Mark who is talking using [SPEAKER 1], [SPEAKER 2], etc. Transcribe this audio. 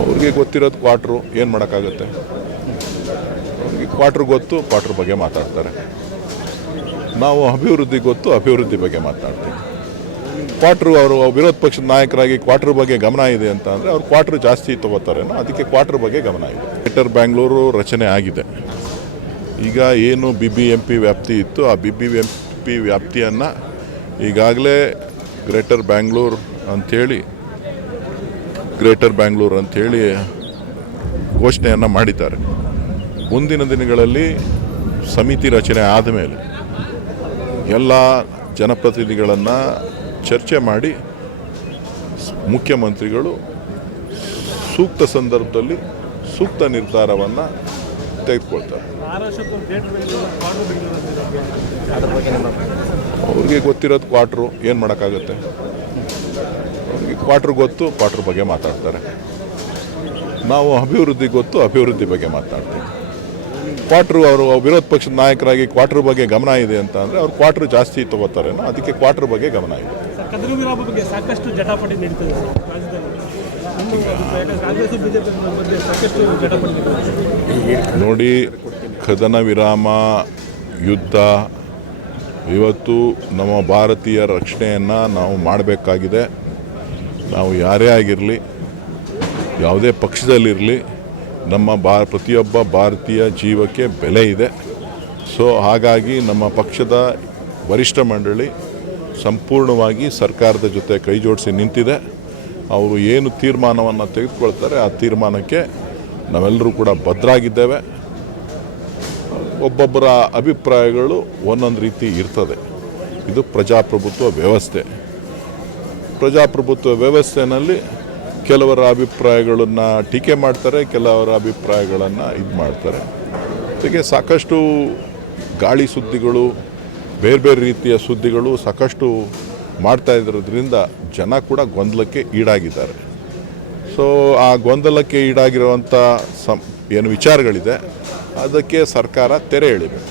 [SPEAKER 1] ಅವ್ರಿಗೆ ಗೊತ್ತಿರೋದು ಕ್ವಾಟ್ರು ಏನು ಮಾಡೋಕ್ಕಾಗುತ್ತೆ? ಅವ್ರಿಗೆ ಕ್ವಾಟ್ರ್ ಗೊತ್ತು ಕ್ವಾಟ್ರ್ ಬಗ್ಗೆ ಮಾತಾಡ್ತಾರೆ. ನಾವು ಅಭಿವೃದ್ಧಿ ಗೊತ್ತು, ಅಭಿವೃದ್ಧಿ ಬಗ್ಗೆ ಮಾತಾಡ್ತೀವಿ. ಕ್ವಾಟ್ರು ಅವರು ವಿರೋಧ ಪಕ್ಷದ ನಾಯಕರಾಗಿ ಕ್ವಾಟ್ರ್ ಬಗ್ಗೆ ಗಮನ ಇದೆ ಅಂತ ಅಂದರೆ ಅವ್ರು ಕ್ವಾಟ್ರ್ ಜಾಸ್ತಿ ತಗೋತಾರೇನೋ ಅದಕ್ಕೆ ಕ್ವಾಟ್ರ್ ಬಗ್ಗೆ ಗಮನ ಇದೆ. ಗ್ರೇಟರ್ ಬ್ಯಾಂಗ್ಳೂರು ರಚನೆ ಆಗಿದೆ. ಈಗ ಏನು ಬಿ ಬಿ ಎಂ ಪಿ ವ್ಯಾಪ್ತಿ ಇತ್ತು, ಆ ಬಿ ಬಿ ಎಂ ಪಿ ವ್ಯಾಪ್ತಿಯನ್ನು ಈಗಾಗಲೇ ಗ್ರೇಟರ್ ಬ್ಯಾಂಗ್ಳೂರು ಅಂಥೇಳಿ ಗ್ರೇಟರ್ ಬ್ಯಾಂಗ್ಳೂರ್ ಅಂಥೇಳಿ ಘೋಷಣೆಯನ್ನು ಮಾಡಿದ್ದಾರೆ. ಮುಂದಿನ ದಿನಗಳಲ್ಲಿ ಸಮಿತಿ ರಚನೆ ಆದ ಮೇಲೆ ಎಲ್ಲ ಜನಪ್ರತಿನಿಧಿಗಳನ್ನು ಚರ್ಚೆ ಮಾಡಿ ಮುಖ್ಯಮಂತ್ರಿಗಳು ಸೂಕ್ತ ಸಂದರ್ಭದಲ್ಲಿ ಸೂಕ್ತ ನಿರ್ಧಾರವನ್ನು ತೆಗೆದುಕೊಳ್ತಾರೆ. ಅವ್ರಿಗೆ ಗೊತ್ತಿರೋದು ಕ್ವಾಟ್ರು ಏನು ಮಾಡೋಕ್ಕಾಗತ್ತೆ? ಕ್ವಾಟ್ರ್ ಗೊತ್ತು ಕ್ವಾಟ್ರ್ ಬಗ್ಗೆ ಮಾತಾಡ್ತಾರೆ. ನಾವು ಅಭಿವೃದ್ಧಿ ಗೊತ್ತು ಅಭಿವೃದ್ಧಿ ಬಗ್ಗೆ ಮಾತಾಡ್ತೀವಿ. ಕ್ವಾಟ್ರು ಅವರು ವಿರೋಧ ಪಕ್ಷದ ನಾಯಕರಾಗಿ ಕ್ವಾಟ್ರ್ ಬಗ್ಗೆ ಗಮನ ಇದೆ ಅಂತ ಅಂದರೆ ಅವ್ರು ಕ್ವಾರ್ಟ್ರ್ ಜಾಸ್ತಿ ತಗೋತಾರೇನೋ ಅದಕ್ಕೆ ಕ್ವಾಟ್ರ್ ಬಗ್ಗೆ ಗಮನ ಇದೆ.
[SPEAKER 2] ಸಾಕಷ್ಟು ಜಟಾಪಟಿ ನಡೀತದೆ
[SPEAKER 1] ನೋಡಿ ಕದನ ವಿರಾಮ ಯುದ್ಧ ಇವತ್ತು ನಮ್ಮ ಭಾರತೀಯ ರಕ್ಷಣೆಯನ್ನು ನಾವು ಮಾಡಬೇಕಾಗಿದೆ. ನಾವು ಯಾರೇ ಆಗಿರಲಿ, ಯಾವುದೇ ಪಕ್ಷದಲ್ಲಿರಲಿ, ನಮ್ಮ ಬಾ, ಪ್ರತಿಯೊಬ್ಬ ಭಾರತೀಯ ಜೀವಕ್ಕೆ ಬೆಲೆ ಇದೆ. ಸೊ ಹಾಗಾಗಿ ನಮ್ಮ ಪಕ್ಷದ ವರಿಷ್ಠ ಮಂಡಳಿ ಸಂಪೂರ್ಣವಾಗಿ ಸರ್ಕಾರದ ಜೊತೆ ಕೈ ಜೋಡಿಸಿ ನಿಂತಿದೆ. ಅವರು ಏನು ತೀರ್ಮಾನವನ್ನು ತೆಗೆದುಕೊಳ್ತಾರೆ, ಆ ತೀರ್ಮಾನಕ್ಕೆ ನಾವೆಲ್ಲರೂ ಕೂಡ ಭದ್ರಾಗಿದ್ದೇವೆ. ಒಬ್ಬೊಬ್ಬರ ಅಭಿಪ್ರಾಯಗಳು ಒಂದೊಂದು ರೀತಿ ಇರ್ತದೆ. ಇದು ಪ್ರಜಾಪ್ರಭುತ್ವ ವ್ಯವಸ್ಥೆ. ಪ್ರಜಾಪ್ರಭುತ್ವ ವ್ಯವಸ್ಥೆಯಲ್ಲಿ ಕೆಲವರ ಅಭಿಪ್ರಾಯಗಳನ್ನು ಟೀಕೆ ಮಾಡ್ತಾರೆ, ಕೆಲವರ ಅಭಿಪ್ರಾಯಗಳನ್ನು ಇದು ಮಾಡ್ತಾರೆ. ಜೊತೆಗೆ ಸಾಕಷ್ಟು ಗಾಳಿ ಸುದ್ದಿಗಳು, ಬೇರೆ ಬೇರೆ ರೀತಿಯ ಸುದ್ದಿಗಳು ಸಾಕಷ್ಟು ಮಾಡ್ತಾ ಇರೋದ್ರಿಂದ ಜನ ಕೂಡ ಗೊಂದಲಕ್ಕೆ ಈಡಾಗಿದ್ದಾರೆ. ಸೊ ಆ ಗೊಂದಲಕ್ಕೆ ಈಡಾಗಿರುವಂಥ ಸಂ, ಏನು ವಿಚಾರಗಳಿದೆ, ಅದಕ್ಕೆ ಸರ್ಕಾರ ತೆರೆ ಎಳಿಬೇಕು.